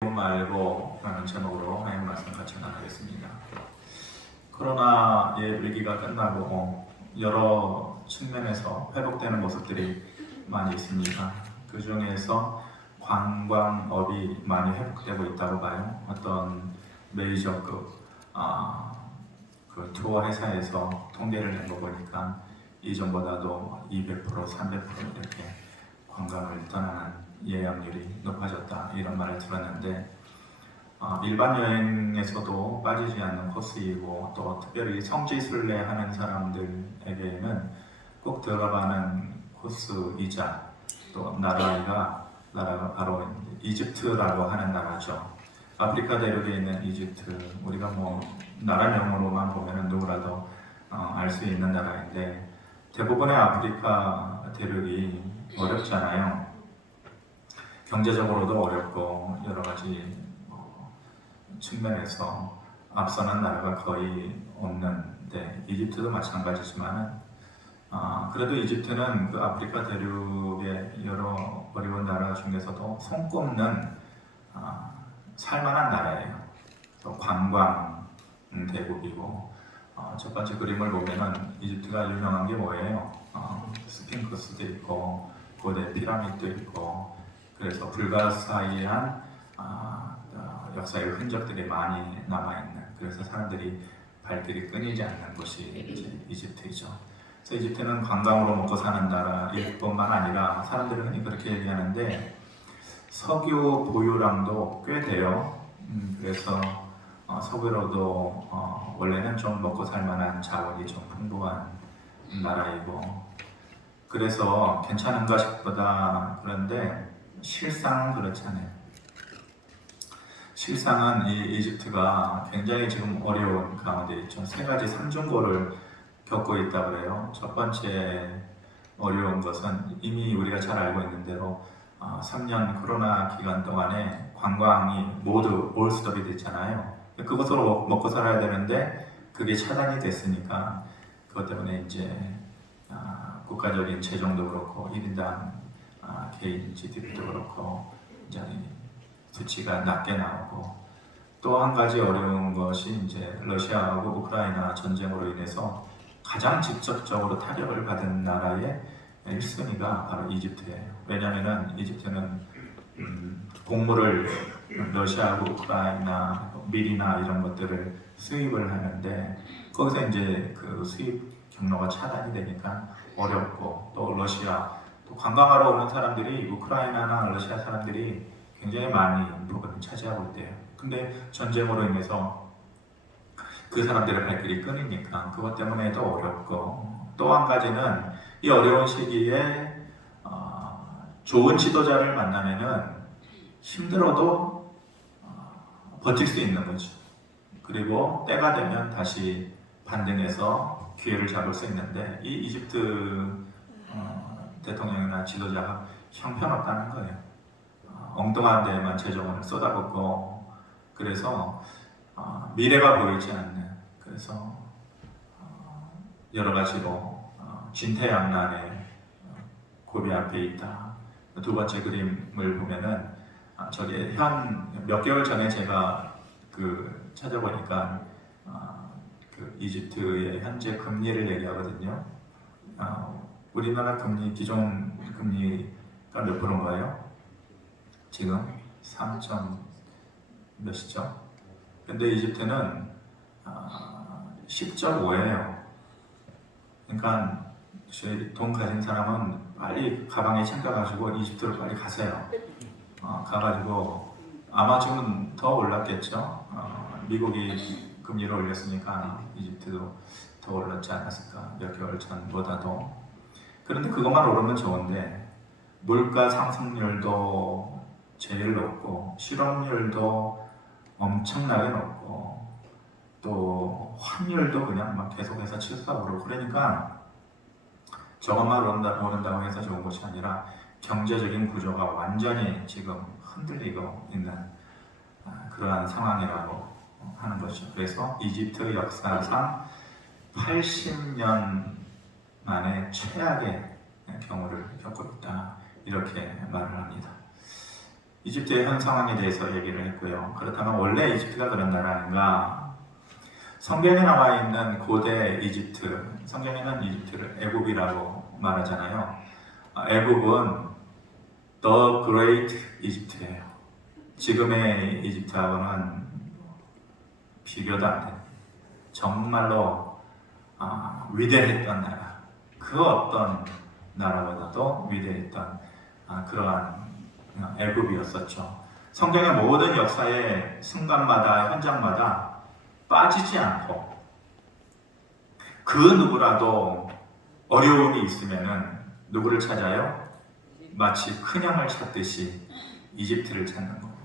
말고 라는 제목으로 하나님 말씀 같이 나누겠습니다. 코로나의 위기가 끝나고 여러 측면에서 회복되는 모습들이 많이 있습니다. 그 중에서 관광업이 많이 회복되고 있다고 봐요. 어떤 메이저급 그 투어 회사에서 통계를 낸 거 보니까 이전보다도 200%, 300% 이렇게 관광을 떠나는 예약률이 높아졌다 이런 말을 들었는데 일반 여행에서도 빠지지 않는 코스이고 또 특별히 성지순례 하는 사람들에게는 꼭 들어가는 코스이자 또 나라가 바로 이집트라고 하는 나라죠. 아프리카 대륙에 있는 이집트, 우리가 나라명으로만 보면 누구라도 알 수 있는 나라인데 대부분의 아프리카 대륙이 어렵잖아요. 경제적으로도 어렵고 여러 가지 측면에서 앞서는 나라가 거의 없는데 이집트도 마찬가지지만 그래도 이집트는 그 아프리카 대륙의 여러 어려운 나라 중에서도 손꼽는 살만한 나라예요. 또 관광 대국이고 첫 번째 그림을 보면은 이집트가 유명한 게 뭐예요? 스핑크스도 있고 고대 피라미드도 있고 그래서 불가사의한 역사의 흔적들이 많이 남아있는 그래서 사람들이 발길이 끊이지 않는 곳이 이제 이집트이죠. 그래서 이집트는 관광으로 먹고 사는 나라일 뿐만 아니라 사람들은 흔히 그렇게 얘기하는데 석유 보유량도 꽤 돼요. 그래서 석유로도 원래는 좀 먹고 살만한 자원이 좀 풍부한 나라이고 그래서 괜찮은가 싶보다 그런데 실상은 그렇지 않아요. 실상은 이 이집트가 굉장히 지금 어려운 가운데 있죠. 세 가지 삼중고를 겪고 있다고 그래요. 첫 번째 어려운 것은 이미 우리가 잘 알고 있는 대로 3년 코로나 기간 동안에 관광이 모두 올스톱이 됐잖아요. 그것으로 먹고 살아야 되는데 그게 차단이 됐으니까 그것 때문에 이제 국가적인 재정도 그렇고 1인당 개인 GDP도 그렇고 이제 수치가 낮게 나오고 또 한 가지 어려운 것이 이제 러시아하고 우크라이나 전쟁으로 인해서 가장 직접적으로 타격을 받은 나라의 1순위가 바로 이집트예요. 왜냐하면 이집트는 곡물을 러시아하고 우크라이나, 밀이나 이런 것들을 수입을 하는데 거기서 이제 그 수입 경로가 차단이 되니까 어렵고 또 러시아 또 관광하러 오는 사람들이 우크라이나나 러시아 사람들이 굉장히 많이 부분을 차지하고 있대요. 근데 전쟁으로 인해서 그 사람들의 발길이 끊이니까 그것 때문에도 어렵고 또 한 가지는 이 어려운 시기에 좋은 지도자를 만나면은 힘들어도 버틸 수 있는 거죠. 그리고 때가 되면 다시 반등해서 기회를 잡을 수 있는데 이 이집트 대통령이나 지도자가 형편없다는 거예요. 엉뚱한 데에만 재정을 쏟아붓고 그래서 미래가 보이지 않는 그래서 여러 가지로 진퇴양난의 고비 앞에 있다. 두 번째 그림을 보면은 저게 한 몇 개월 전에 제가 찾아보니까 그 이집트의 현재 금리를 얘기하거든요. 우리나라 금리 기존 금리가 몇 프로인가요? 지금 3점 몇이죠? 근데 이집트는 10.5예요. 그러니까 돈 가진 사람은 빨리 가방에 챙겨가지고 이집트로 빨리 가세요. 가가지고 아마 지금 더 올랐겠죠. 미국이 금리를 올렸으니까 이집트도 더 올랐지 않았을까 몇 개월 전보다도. 그런데 그것만 오르면 좋은데 물가 상승률도 제일 높고 실업률도 엄청나게 높고 또 환율도 그냥 막 계속해서 치솟아오르고 그러니까 저것만 오른다고 해서 좋은 것이 아니라 경제적인 구조가 완전히 지금 흔들리고 있는 그러한 상황이라고 하는 것이죠. 그래서 이집트 역사상 80년 만에 최악의 경우를 겪고 있다 이렇게 말을 합니다. 이집트의 현 상황에 대해서 얘기를 했고요. 그렇다면 원래 이집트가 그런 나라인가? 성경에 나와 있는 고대 이집트, 성경에는 이집트를 애굽이라고 말하잖아요. 애굽은 The Great Egypt예요. 지금의 이집트하고는 비교도 안 돼요. 정말로 위대했던 나라, 그 어떤 나라보다도 위대했던 그러한 애굽이었었죠. 성경의 모든 역사의 순간마다 현장마다 빠지지 않고 그 누구라도 어려움이 있으면은 누구를 찾아요? 마치 큰형을 찾듯이 이집트를 찾는 거예요.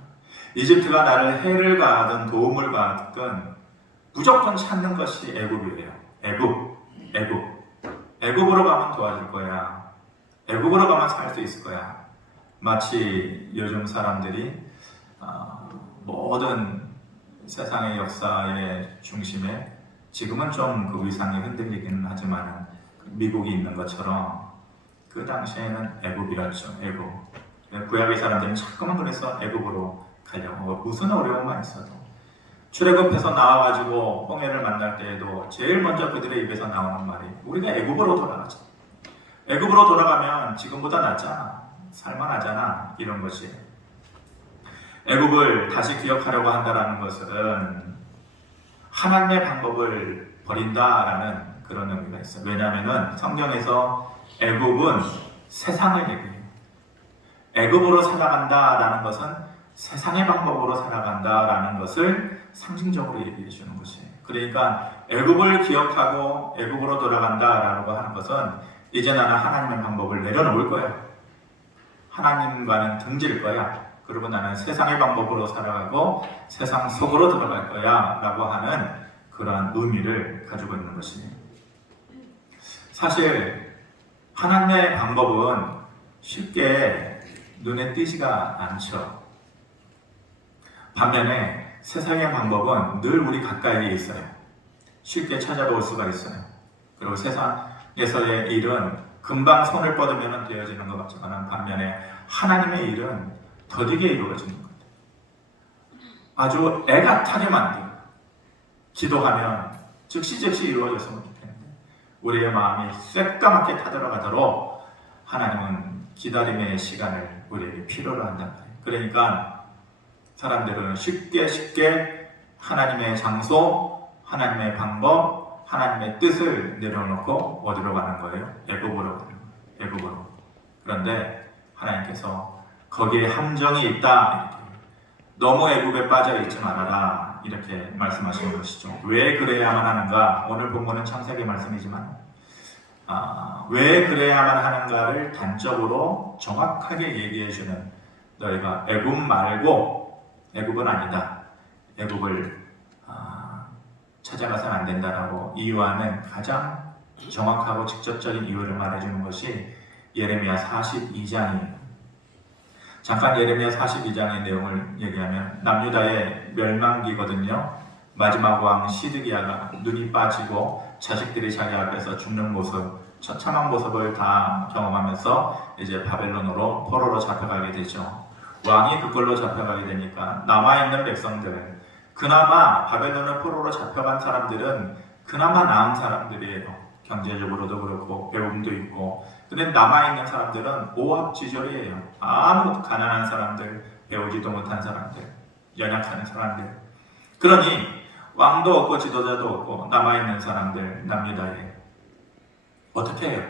이집트가 나를 해를 가하든 도움을 가하든 무조건 찾는 것이 애굽이에요. 애굽으로 가면 도와줄 거야. 애굽으로 가면 살 수 있을 거야. 마치 요즘 사람들이 모든 세상의 역사의 중심에 지금은 좀 그 위상이 흔들리기는 하지만 미국이 있는 것처럼 그 당시에는 애굽이었죠. 애굽. 구약의 사람들은 자꾸만 그래서 애굽으로 가려고 무슨 어려움만 있어도 출애굽해서 나와가지고 홍해를 만날 때에도 제일 먼저 그들의 입에서 나오는 말이 우리가 애굽으로 돌아가자. 애굽으로 돌아가면 지금보다 낫잖아. 살만하잖아. 이런 것이. 애굽을 다시 기억하려고 한다는 것은 하나님의 방법을 버린다라는 그런 의미가 있어요. 왜냐하면 성경에서 애굽은 세상을 얘기해요. 애굽으로 살아간다라는 것은 세상의 방법으로 살아간다라는 것을 상징적으로 얘기해 주는 것이에요. 그러니까 애굽을 기억하고 애굽으로 돌아간다라고 하는 것은 이제 나는 하나님의 방법을 내려놓을 거야. 하나님과는 등질 거야. 그리고 나는 세상의 방법으로 살아가고 세상 속으로 들어갈 거야 라고 하는 그러한 의미를 가지고 있는 것이에요. 사실 하나님의 방법은 쉽게 눈에 띄지가 않죠. 반면에 세상의 방법은 늘 우리 가까이에 있어요. 쉽게 찾아볼 수가 있어요. 그리고 세상에서의 일은 금방 손을 뻗으면 되어지는 것 같지만 반면에 하나님의 일은 더디게 이루어지는 것 같아요. 아주 애같하게 만들고 기도하면 즉시 이루어졌으면 좋겠는데 우리의 마음이 새까맣게 타들어가도록 하나님은 기다림의 시간을 우리에게 필요로 한단 말이에요. 그러니까 사람들은 쉽게 하나님의 장소, 하나님의 방법, 하나님의 뜻을 내려놓고 어디로 가는 거예요? 애굽으로 가는 거예요. 애굽으로. 그런데 하나님께서 거기에 함정이 있다. 이렇게. 너무 애굽에 빠져 있지 말아라. 이렇게 말씀하시는 것이죠. 왜 그래야만 하는가? 오늘 본문은 창세기 말씀이지만 왜 그래야만 하는가를 단적으로 정확하게 얘기해주는 너희가 애굽 말고 애굽은 아니다. 애굽을 찾아가서는 안 된다라고 이유하는 가장 정확하고 직접적인 이유를 말해주는 것이 예레미야 42장이에요. 잠깐 예레미야 42장의 내용을 얘기하면 남유다의 멸망기거든요. 마지막 왕 시드기야가 눈이 빠지고 자식들이 자기 앞에서 죽는 모습, 처참한 모습을 다 경험하면서 이제 바벨론으로 포로로 잡혀가게 되죠. 왕이 그걸로 잡혀가게 되니까 남아있는 백성들, 그나마 바벨론을 포로로 잡혀간 사람들은 그나마 나은 사람들이에요. 경제적으로도 그렇고 배움도 있고. 근데 남아있는 사람들은 오합지졸이에요. 아무것도 가난한 사람들, 배우지도 못한 사람들, 연약한 사람들. 그러니 왕도 없고 지도자도 없고 남아있는 사람들, 남유다에 어떻게 해요?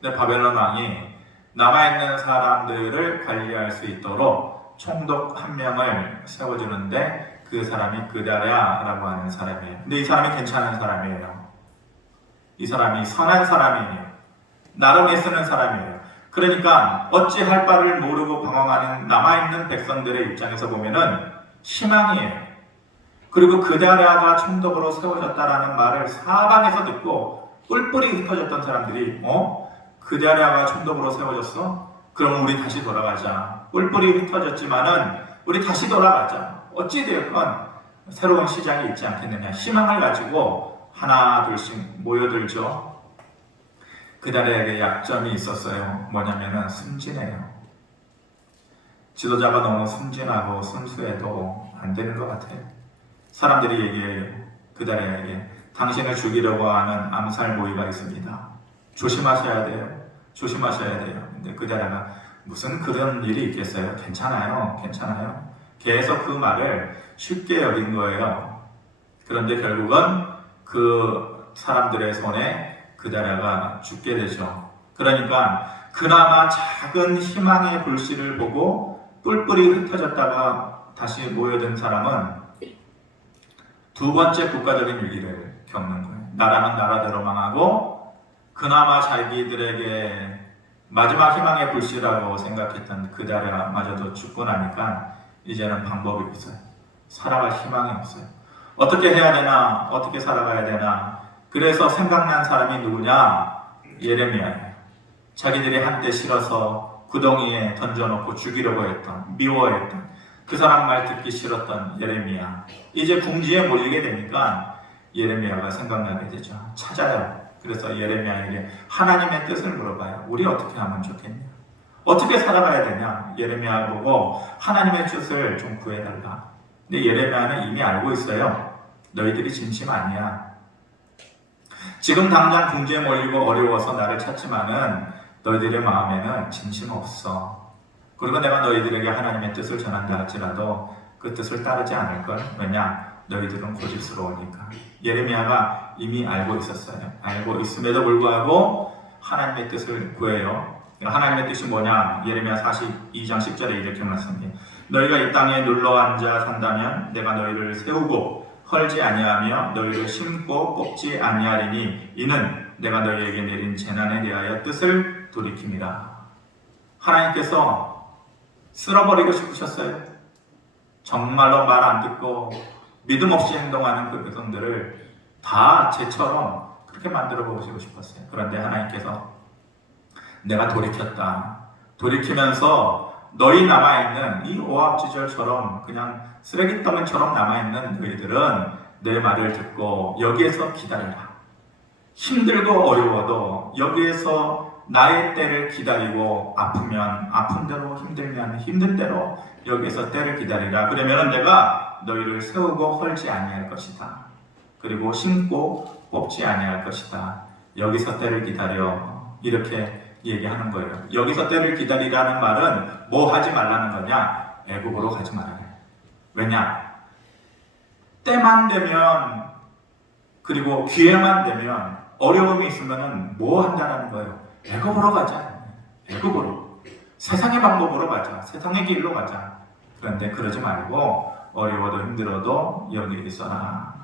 근데 바벨론 왕이 남아있는 사람들을 관리할 수 있도록 총독 한 명을 세워주는데 그 사람이 그다랴라고 하는 사람이에요. 근데 이 사람이 괜찮은 사람이에요. 이 사람이 선한 사람이에요. 나름 애쓰는 사람이에요. 그러니까 어찌할 바를 모르고 방황하는 남아있는 백성들의 입장에서 보면은 희망이에요. 그리고 그다랴가 총독으로 세워졌다라는 말을 사방에서 듣고 뿔뿔이 흩어졌던 사람들이 그다랴가 총독으로 세워졌어? 그럼 우리 다시 돌아가자. 뿔뿔이 흩어졌지만은 우리 다시 돌아가자. 어찌되었건 새로운 시작이 있지 않겠느냐. 희망을 가지고 하나 둘씩 모여들죠. 그다랴에게 약점이 있었어요. 뭐냐면은 순진해요. 지도자가 너무 순진하고 순수해도 안 되는 것 같아요. 사람들이 얘기해요. 그달에게 당신을 죽이려고 하는 암살 모의가 있습니다. 조심하셔야 돼요. 조심하셔야 돼요. 근데 그달에가 무슨 그런 일이 있겠어요? 괜찮아요. 괜찮아요. 계속 그 말을 쉽게 여긴 거예요. 그런데 결국은 그 사람들의 손에 그달에가 죽게 되죠. 그러니까 그나마 작은 희망의 불씨를 보고 뿔뿔이 흩어졌다가 다시 모여든 사람은 두 번째 국가적인 위기를 겪는 거예요. 나라는 나라대로 망하고 그나마 자기들에게 마지막 희망의 불씨라고 생각했던 그달에마저도 죽고 나니까 이제는 방법이 없어요. 살아갈 희망이 없어요. 어떻게 해야 되나? 어떻게 살아가야 되나? 그래서 생각난 사람이 누구냐? 예레미야예요. 자기들이 한때 싫어서 구덩이에 던져놓고 죽이려고 했던, 미워했던 그 사람 말 듣기 싫었던 예레미야. 이제 궁지에 몰리게 되니까 예레미야가 생각나게 되죠. 찾아요. 그래서 예레미야에게 하나님의 뜻을 물어봐요. 우리 어떻게 하면 좋겠냐? 어떻게 살아가야 되냐? 예레미야 보고 하나님의 뜻을 좀 구해달라. 근데 예레미야는 이미 알고 있어요. 너희들이 진심 아니야. 지금 당장 궁지에 몰리고 어려워서 나를 찾지만은 너희들의 마음에는 진심 없어. 그리고 내가 너희들에게 하나님의 뜻을 전한다 할지라도 그 뜻을 따르지 않을걸. 왜냐? 너희들은 고집스러우니까. 예레미야가 이미 알고 있었어요. 알고 있음에도 불구하고 하나님의 뜻을 구해요. 하나님의 뜻이 뭐냐? 예레미야 42장 10절에 이렇게 말씀해요. 너희가 이 땅에 눌러앉아 산다면 내가 너희를 세우고 헐지 아니하며 너희를 심고 뽑지 아니하리니 이는 내가 너희에게 내린 재난에 대하여 뜻을 돌이킵니다. 하나님께서 쓸어버리고 싶으셨어요. 정말로 말 안 듣고 믿음 없이 행동하는 그 백성들을 다 쟤처럼 그렇게 만들어 보시고 싶었어요. 그런데 하나님께서 내가 돌이켰다. 돌이키면서 너희 남아있는 이 오합지졸처럼 그냥 쓰레기더미처럼 남아있는 너희들은 내 말을 듣고 여기에서 기다려라. 힘들고 어려워도 여기에서 나의 때를 기다리고 아프면 아픈 대로 힘들면 힘든 대로 여기에서 때를 기다리라. 그러면 내가 너희를 세우고 헐지 아니할 것이다. 그리고 심고 뽑지 아니할 것이다. 여기서 때를 기다려. 이렇게 얘기하는 거예요. 여기서 때를 기다리라는 말은 뭐 하지 말라는 거냐? 애국으로 가지 말아야 해. 왜냐? 때만 되면 그리고 기회만 되면 어려움이 있으면 뭐 한다는 거예요? 애국으로 가자. 애국으로. 세상의 방법으로 가자. 세상의 길로 가자. 그런데 그러지 말고 어려워도 힘들어도 여기 있어라.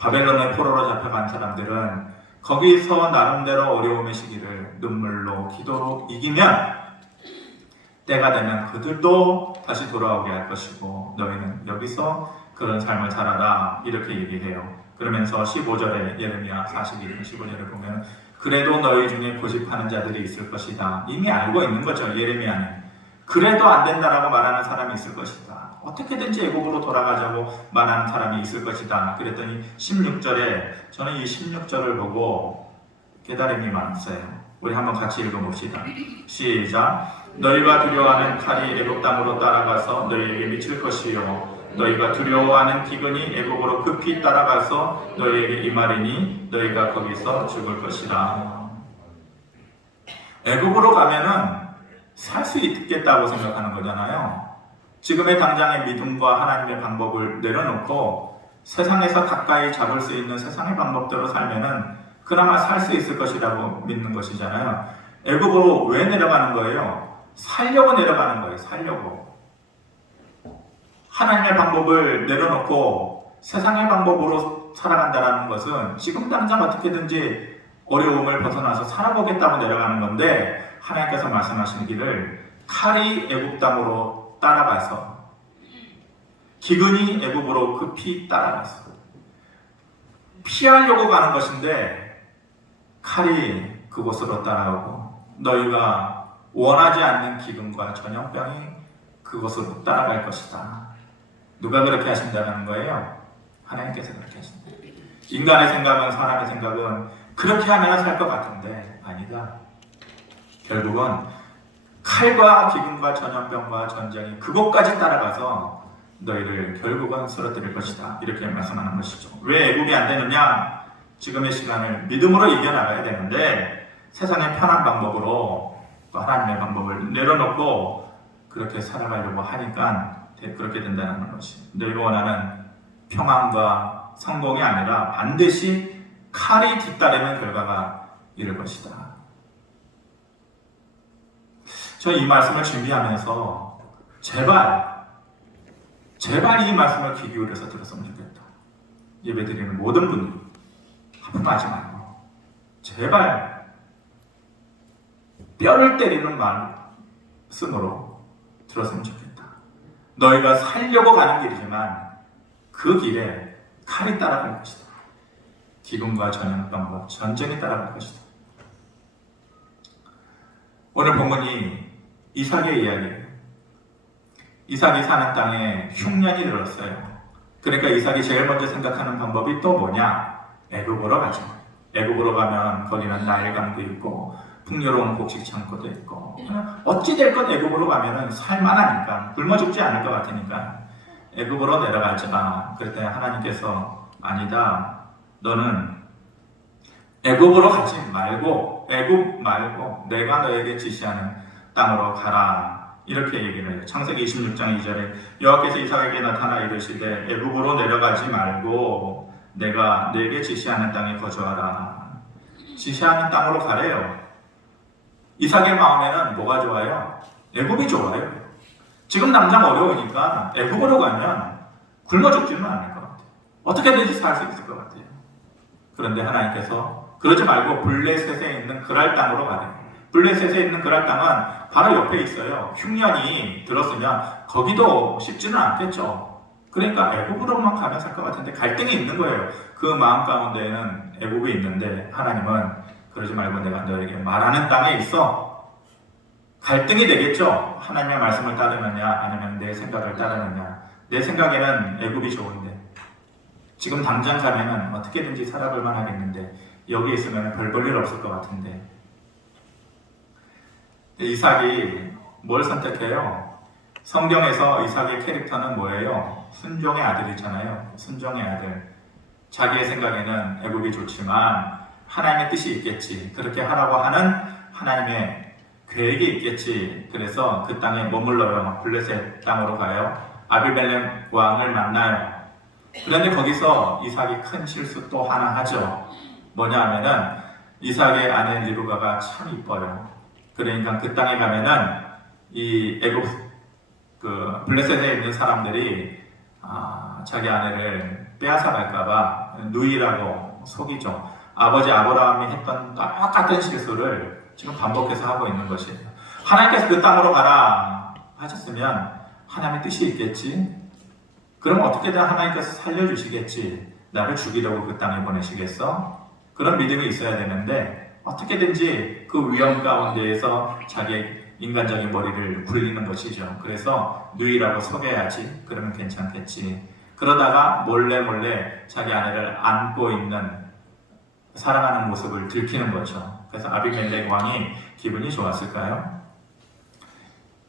바벨론의 포로로 잡혀간 사람들은 거기서 나름대로 어려움의 시기를 눈물로 기도로 이기면 때가 되면 그들도 다시 돌아오게 할 것이고 너희는 여기서 그런 삶을 살아라. 이렇게 얘기해요. 그러면서 15절에 예레미야 42장 15절에 보면 그래도 너희 중에 고집하는 자들이 있을 것이다. 이미 알고 있는 거죠. 예레미야는. 그래도 안 된다라고 말하는 사람이 있을 것이다. 어떻게든지 애국으로 돌아가자고 말하는 사람이 있을 것이다. 그랬더니 16절에 저는 이 16절을 보고 깨달음이 많았어요. 우리 한번 같이 읽어봅시다. 시작. 너희가 두려워하는 칼이 애굽 땅으로 따라가서 너희에게 미칠 것이요 너희가 두려워하는 기근이 애굽으로 급히 따라가서 너희에게 임하리니 너희가 거기서 죽을 것이라. 애굽으로 가면은 살 수 있겠다고 생각하는 거잖아요. 지금의 당장의 믿음과 하나님의 방법을 내려놓고 세상에서 가까이 잡을 수 있는 세상의 방법대로 살면은 그나마 살 수 있을 것이라고 믿는 것이잖아요. 애굽으로 왜 내려가는 거예요? 살려고 내려가는 거예요. 살려고. 하나님의 방법을 내려놓고 세상의 방법으로 살아간다는 것은 지금 당장 어떻게든지 어려움을 벗어나서 살아보겠다고 내려가는 건데 하나님께서 말씀하시기를 칼이 애굽 땅으로 따라가서 기근이 애굽으로 급히 따라가서 피하려고 가는 것인데 칼이 그곳으로 따라오고 너희가 원하지 않는 기근과 전염병이 그곳으로 따라갈 것이다. 누가 그렇게 하신다는 거예요? 하나님께서 그렇게 하신다. 인간의 생각은 사람의 생각은 그렇게 하면 살 것 같은데 아니다. 결국은 칼과 기근과 전염병과 전쟁이 그곳까지 따라가서 너희를 결국은 쓰러뜨릴 것이다. 이렇게 말씀하는 것이죠. 왜 애국이 안 되느냐? 지금의 시간을 믿음으로 이겨나가야 되는데 세상의 편한 방법으로 또 하나님의 방법을 내려놓고 그렇게 살아가려고 하니까 그렇게 된다는 것이, 너희가 원하는 평안과 성공이 아니라 반드시 칼이 뒤따르는 결과가 이를 것이다. 저 이 말씀을 준비하면서 제발 이 말씀을 귀 기울여서 들었으면 좋겠다. 예배드리는 모든 분들 하품하지 말고 제발 뼈를 때리는 말씀으로 들었으면 좋겠다. 너희가 살려고 가는 길이지만 그 길에 칼이 따라갈 것이다. 기근과 전염병과 전쟁이 따라갈 것이다. 오늘 본문이 이삭의 이야기예요. 이삭이 사는 땅에 흉년이 들었어요. 그러니까 이삭이 제일 먼저 생각하는 방법이 또 뭐냐? 애굽으로 가죠. 애굽으로 가면 거기는 나일강도 있고 풍요로운 곡식 창고도 있고 어찌됐건 애굽으로 가면은 살만하니까 굶어 죽지 않을 것 같으니까 애굽으로 내려가자. 그랬더니 하나님께서 아니다. 너는 애굽으로 가지 말고 애굽 말고 내가 너에게 지시하는 땅으로 가라. 이렇게 얘기를 해요. 창세기 26장 2절에 여호와께서 이삭에게 나타나 이르시되 애굽으로 내려가지 말고 내가 너에게 지시하는 땅에 거주하라. 지시하는 땅으로 가래요. 이삭의 마음에는 뭐가 좋아요? 애굽이 좋아요. 지금 당장 어려우니까 애굽으로 가면 굶어 죽지는 않을 것 같아요. 어떻게든지 살 수 있을 것 같아요. 그런데 하나님께서 그러지 말고 블레셋에 있는 그랄 땅으로 가래요. 블레셋에 있는 그랄 땅은 바로 옆에 있어요. 흉년이 들었으면 거기도 쉽지는 않겠죠. 그러니까 애굽으로만 가면 살 것 같은데 갈등이 있는 거예요. 그 마음 가운데에는 애굽이 있는데 하나님은 그러지 말고 내가 너에게 말하는 땅에 있어. 갈등이 되겠죠. 하나님의 말씀을 따르느냐 아니면 내 생각을 따르느냐. 내 생각에는 애굽이 좋은데 지금 당장 가면은 어떻게든지 살아볼 만하겠는데 여기 있으면 별 볼 일 없을 것 같은데. 이삭이 뭘 선택해요? 성경에서 이삭의 캐릭터는 뭐예요? 순종의 아들이잖아요. 순종의 아들. 자기의 생각에는 애굽이 좋지만 하나님의 뜻이 있겠지. 그렇게 하라고 하는 하나님의 계획이 있겠지. 그래서 그 땅에 머물러요. 블레셋 땅으로 가요. 아비멜렉 왕을 만나요. 그런데 거기서 이삭이 큰 실수 또 하나 하죠. 뭐냐 하면은 이삭의 아내 리브가가 참 이뻐요. 그러니까 그 땅에 가면은 이 애굽 그 블레셋에 있는 사람들이 자기 아내를 빼앗아 갈까봐 누이라고 속이죠. 아버지 아브라함이 했던 똑같은 실수를 지금 반복해서 하고 있는 것이에요. 하나님께서 그 땅으로 가라 하셨으면 하나님의 뜻이 있겠지. 그럼 어떻게든 하나님께서 살려주시겠지. 나를 죽이려고 그 땅에 보내시겠어? 그런 믿음이 있어야 되는데 어떻게든지 그 위험 가운데에서 자기의 인간적인 머리를 굴리는 것이죠. 그래서 누이라고 속여야지. 그러면 괜찮겠지. 그러다가 몰래 자기 아내를 안고 있는 사랑하는 모습을 들키는 거죠. 그래서 아비멜렉 왕이 기분이 좋았을까요?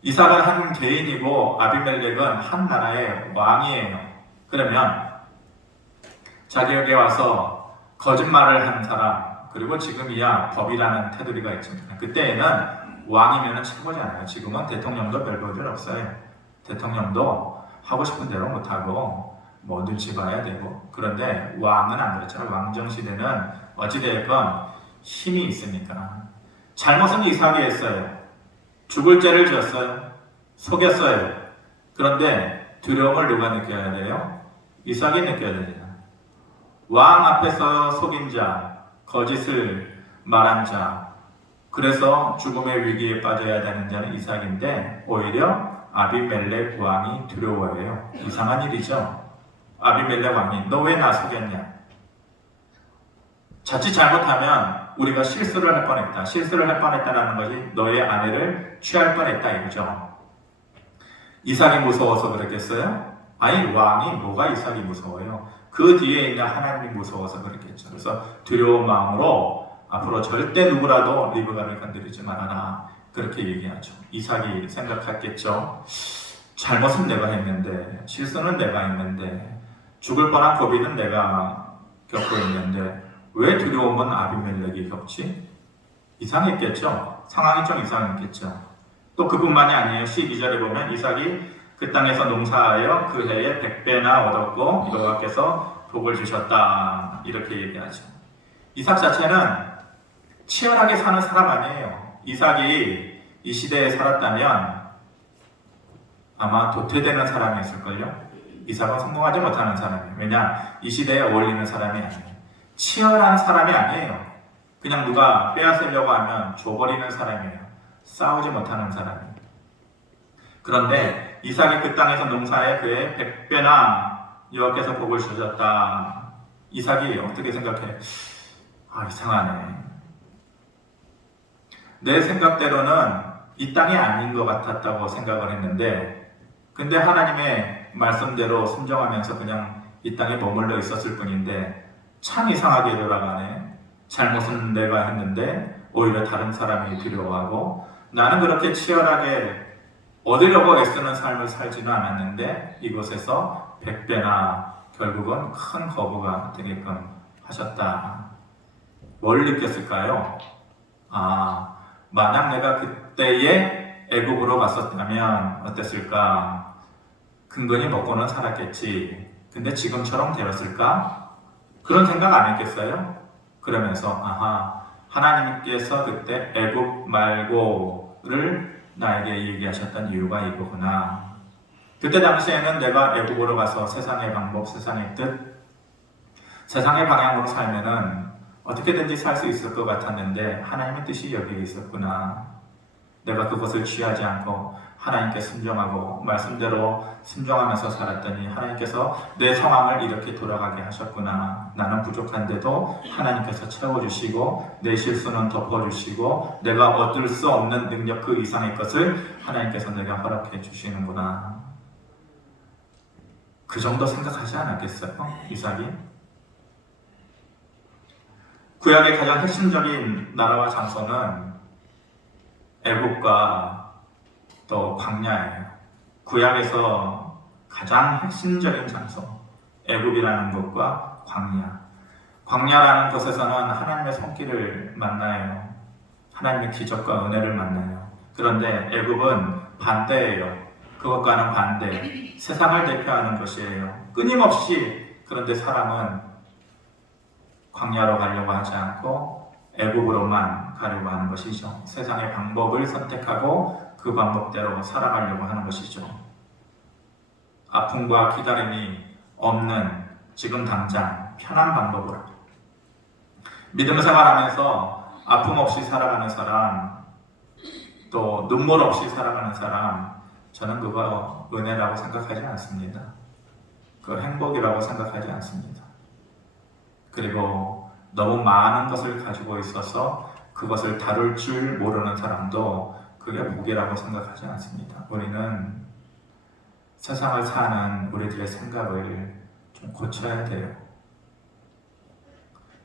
이삭은 한 개인이고 아비멜렉은 한 나라의 왕이에요. 그러면 자기에게 와서 거짓말을 한 사람, 그리고 지금이야 법이라는 테두리가 있습니다. 그때에는 왕이면 최고잖아요. 지금은 대통령도 별 볼 일 없어요. 대통령도 하고 싶은 대로 못하고 뭐 눈치 봐야 되고. 그런데 왕은 안 그렇죠. 왕정시대는 어찌되었건 힘이 있으니까. 잘못은 이삭이 했어요. 죽을 죄를 지었어요. 속였어요. 그런데 두려움을 누가 느껴야 돼요? 이삭이 느껴야 됩니다. 왕 앞에서 속인 자, 거짓을 말한 자, 그래서 죽음의 위기에 빠져야 되는 자는 이삭인데 오히려 아비멜렉 왕이 두려워해요. 이상한 일이죠. 아비멜렉 왕이 너 왜 나 속였냐? 자칫 잘못하면 우리가 실수를 할 뻔했다. 실수를 할 뻔했다라는 것이 너의 아내를 취할 뻔했다 이거죠. 이삭이 무서워서 그랬겠어요? 아니 왕이 뭐가 이삭이 무서워요? 그 뒤에 있는 하나님이 무서워서 그랬겠죠. 그래서 두려운 마음으로 앞으로 절대 누구라도 리브가를 건드리지 말아라. 그렇게 얘기하죠. 이삭이 생각했겠죠. 잘못은 내가 했는데, 실수는 내가 했는데, 죽을 뻔한 고비는 내가 겪고 있는데 왜 두려움은 아비멜렉이 겪지? 이상했겠죠. 상황이 좀 이상했겠죠. 또 그뿐만이 아니에요. 12절에 보면 이삭이 그 땅에서 농사하여 그 해에 100배나 얻었고 여호와께서 복을 주셨다, 이렇게 얘기하죠. 이삭 자체는 치열하게 사는 사람 아니에요. 이삭이 이 시대에 살았다면 아마 도태되는 사람이었을걸요. 이삭은 성공하지 못하는 사람이에요. 왜냐? 이 시대에 어울리는 사람이 아니에요. 치열한 사람이 아니에요. 그냥 누가 빼앗으려고 하면 줘버리는 사람이에요. 싸우지 못하는 사람이에요. 그런데 이삭이 그 땅에서 농사에 그의 100배나 여호와께서 복을 주셨다. 이삭이 어떻게 생각해? 이상하네. 내 생각대로는 이 땅이 아닌 것 같았다고 생각을 했는데, 근데 하나님의 말씀대로 순종하면서 그냥 이 땅에 머물러 있었을 뿐인데 참 이상하게 돌아가네. 잘못은 내가 했는데 오히려 다른 사람이 두려워하고, 나는 그렇게 치열하게 얻으려고 애쓰는 삶을 살지는 않았는데 이곳에서 100배나 결국은 큰 거부가 되게끔 하셨다. 뭘 느꼈을까요? 만약 내가 그때에 애굽으로 갔었다면 어땠을까? 근근히 먹고는 살았겠지. 근데 지금처럼 되었을까? 그런 생각 안 했겠어요? 그러면서 하나님께서 그때 애굽 말고를 나에게 얘기하셨던 이유가 이거구나. 그때 당시에는 내가 애굽으로 가서 세상의 방법, 세상의 뜻, 세상의 방향으로 살면은 어떻게든지 살 수 있을 것 같았는데 하나님의 뜻이 여기에 있었구나. 내가 그것을 취하지 않고 하나님께 순종하고 말씀대로 순종하면서 살았더니 하나님께서 내 상황을 이렇게 돌아가게 하셨구나. 나는 부족한데도 하나님께서 채워주시고 내 실수는 덮어주시고 내가 얻을 수 없는 능력 그 이상의 것을 하나님께서 내가 허락해 주시는구나. 그 정도 생각하지 않았겠어요? 이삭이? 구약의 가장 핵심적인 나라와 장소는 애굽과 또 광야예요. 구약에서 가장 핵심적인 장소, 애굽이라는 곳과 광야. 광야라는 곳에서는 하나님의 손길을 만나요. 하나님의 기적과 은혜를 만나요. 그런데 애굽은 반대예요. 그것과는 반대. 세상을 대표하는 것이에요. 끊임없이. 그런데 사람은 광야로 가려고 하지 않고 애굽으로만 가려고 하는 것이죠. 세상의 방법을 선택하고 그 방법대로 살아가려고 하는 것이죠. 아픔과 기다림이 없는 지금 당장 편한 방법으로 믿음 생활하면서 아픔 없이 살아가는 사람, 또 눈물 없이 살아가는 사람, 저는 그거 은혜라고 생각하지 않습니다. 그 행복이라고 생각하지 않습니다. 그리고 너무 많은 것을 가지고 있어서 그것을 다룰 줄 모르는 사람도 그게 복이라고 생각하지 않습니다. 우리는 세상을 사는 우리들의 생각을 좀 고쳐야 돼요.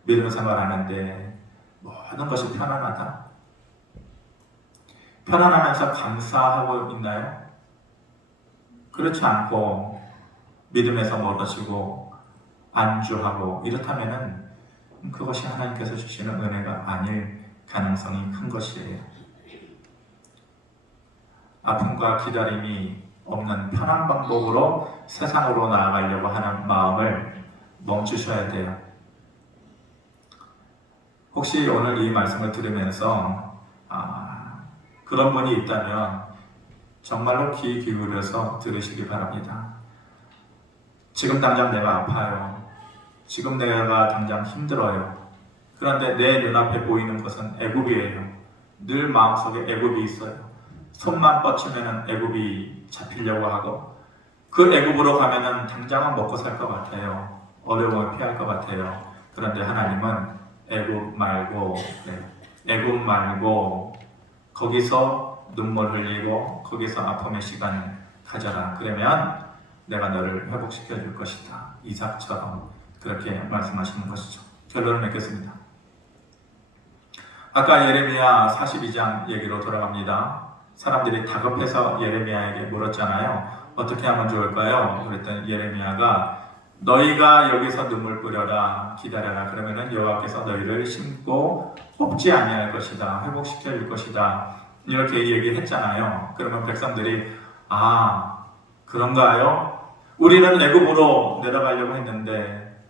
믿음 생활하는데 모든 것이 편안하다. 편안하면서 감사하고 있나요? 그렇지 않고 믿음에서 멀어지고 안주하고 이렇다면은 그것이 하나님께서 주시는 은혜가 아닐 가능성이 큰 것이에요. 아픔과 기다림이 없는 편한 방법으로 세상으로 나아가려고 하는 마음을 멈추셔야 돼요. 혹시 오늘 이 말씀을 들으면서 그런 분이 있다면 정말로 귀 기울여서 들으시기 바랍니다. 지금 당장 내가 아파요. 지금 내가 당장 힘들어요. 그런데 내 눈앞에 보이는 것은 애굽이에요. 늘 마음속에 애굽이 있어요. 손만 뻗치면 애굽이 잡히려고 하고 그 애굽으로 가면은 당장은 먹고 살 것 같아요. 어려움을 피할 것 같아요. 그런데 하나님은 애굽 말고 거기서 눈물 흘리고 거기서 아픔의 시간을 가져라. 그러면 내가 너를 회복시켜 줄 것이다. 이삭처럼 그렇게 말씀하시는 것이죠. 결론을 맺겠습니다. 아까 예레미야 42장 얘기로 돌아갑니다. 사람들이 다급해서 예레미야에게 물었잖아요. 어떻게 하면 좋을까요? 그랬더니 예레미야가 너희가 여기서 눈물 뿌려라, 기다려라. 그러면은 여호와께서 너희를 심고 뽑지 아니할 것이다, 회복시켜 줄 것이다. 이렇게 얘기했잖아요. 그러면 백성들이 아, 그런가요? 우리는 애굽으로 내려가려고 했는데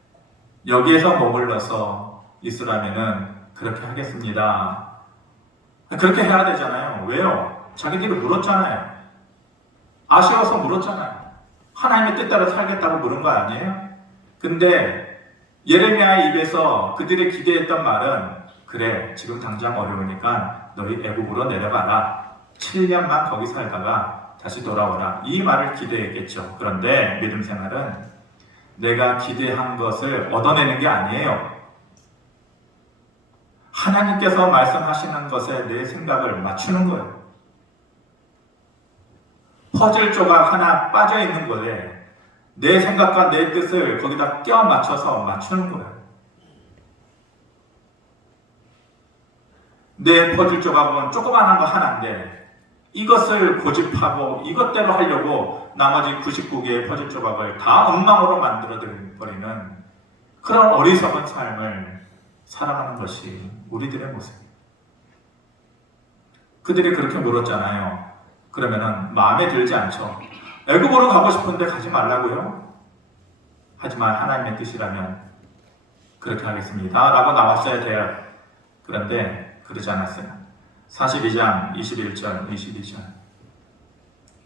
여기에서 머물러서 있으라면은 그렇게 하겠습니다. 그렇게 해야 되잖아요. 왜요? 자기들이 물었잖아요. 아쉬워서 물었잖아요. 하나님의 뜻대로 살겠다고 물은 거 아니에요? 근데 예레미야의 입에서 그들이 기대했던 말은 그래, 지금 당장 어려우니까 너희 애굽으로 내려가라. 7년만 거기 살다가 다시 돌아오라. 이 말을 기대했겠죠. 그런데 믿음 생활은 내가 기대한 것을 얻어내는 게 아니에요. 하나님께서 말씀하시는 것에 내 생각을 맞추는 거예요. 퍼즐 조각 하나 빠져 있는 거에 내 생각과 내 뜻을 거기다 껴 맞춰서 맞추는 거예요. 내 퍼즐 조각은 조그만한 거 하나인데 이것을 고집하고 이것대로 하려고 나머지 99개의 퍼즐 조각을 다 엉망으로 만들어 버리는 그런 어리석은 삶을 살아가는 것이 우리들의 모습이에요. 그들이 그렇게 물었잖아요. 그러면은 마음에 들지 않죠. 애굽으로 가고 싶은데 가지 말라고요? 하지만 하나님의 뜻이라면 그렇게 하겠습니다 라고 나왔어야 돼요. 그런데 그러지 않았어요. 42장 21절 22절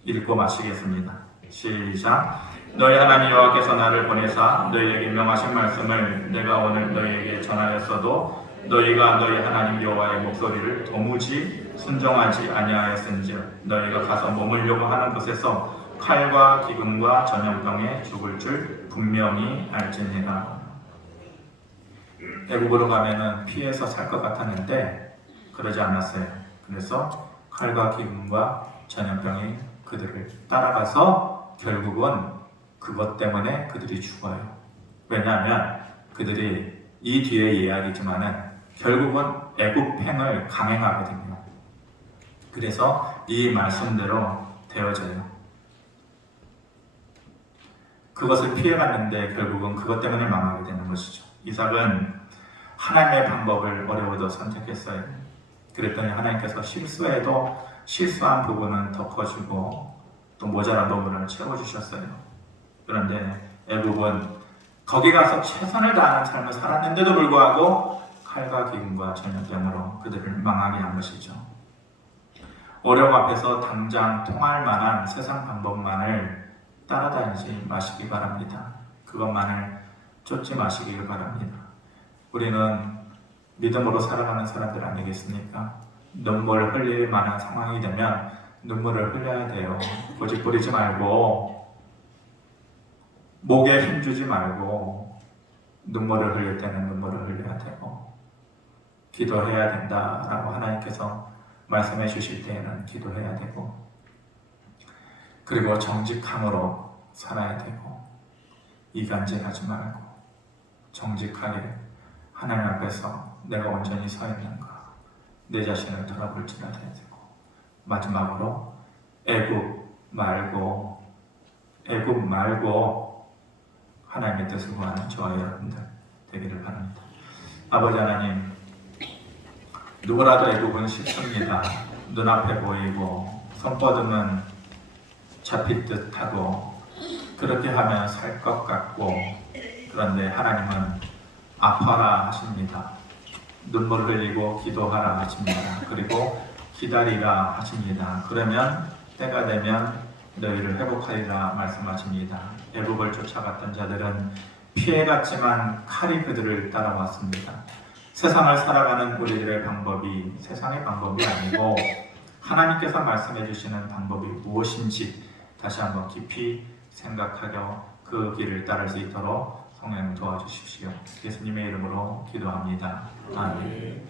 읽고 마치겠습니다. 시작. 너희 하나님 여호와께서 나를 보내사 너희에게 명하신 말씀을 내가 오늘 너희에게 전하였어도 너희가 너희 하나님 여호와의 목소리를 도무지 순종하지 아니하였은즉 너희가 가서 머물려고 하는 곳에서 칼과 기근과 전염병에 죽을 줄 분명히 알지니라. 애굽으로 가면은 피해서 살 것 같았는데 그러지 않았어요. 그래서 칼과 기근과 전염병이 그들을 따라가서 결국은 그것 때문에 그들이 죽어요. 왜냐하면 그들이 이 뒤에 이야기지만은 결국은 애굽행을 강행하거든요. 그래서 이 말씀대로 되어져요. 그것을 피해갔는데 결국은 그것 때문에 망하게 되는 것이죠. 이삭은 하나님의 방법을 어려워도 선택했어요. 그랬더니 하나님께서 실수해도 실수한 부분은 덮어주고 또 모자란 부분을 채워주셨어요. 그런데 애굽은 거기 가서 최선을 다하는 삶을 살았는데도 불구하고 칼과 기근과 전염병으로 그들을 망하게 한 것이죠. 어려움 앞에서 당장 통할 만한 세상 방법만을 따라다니지 마시기 바랍니다. 그것만을 쫓지 마시기 바랍니다. 우리는 믿음으로 살아가는 사람들 아니겠습니까? 눈물을 흘릴 만한 상황이 되면 눈물을 흘려야 돼요. 고집 부리지 말고 목에 힘주지 말고 눈물을 흘릴 때는 눈물을 흘려야 되고 기도해야 된다라고 하나님께서 말씀해 주실 때에는 기도해야 되고 그리고 정직함으로 살아야 되고 이간질하지 말고 정직하게 하나님 앞에서 내가 온전히 서 있는가 내 자신을 돌아볼지라 해야 되고 마지막으로 애굽 말고 하나님의 뜻을 구하는 저와 여러분들 되기를 바랍니다. 아버지 하나님, 누구라도 애굽은 쉽습니다. 눈앞에 보이고 손뻗으면 잡힐 듯하고 그렇게 하면 살 것 같고 그런데 하나님은 아파라 하십니다. 눈물 흘리고 기도하라 하십니다. 그리고 기다리라 하십니다. 그러면 때가 되면 너희를 회복하리라 말씀하십니다. 애굽을 쫓아갔던 자들은 피해갔지만 칼이 그들을 따라왔습니다. 세상을 살아가는 우리들의 방법이 세상의 방법이 아니고 하나님께서 말씀해 주시는 방법이 무엇인지 다시 한번 깊이 생각하여 그 길을 따를 수 있도록 성령 도와주십시오. 예수님의 이름으로 기도합니다. 아멘.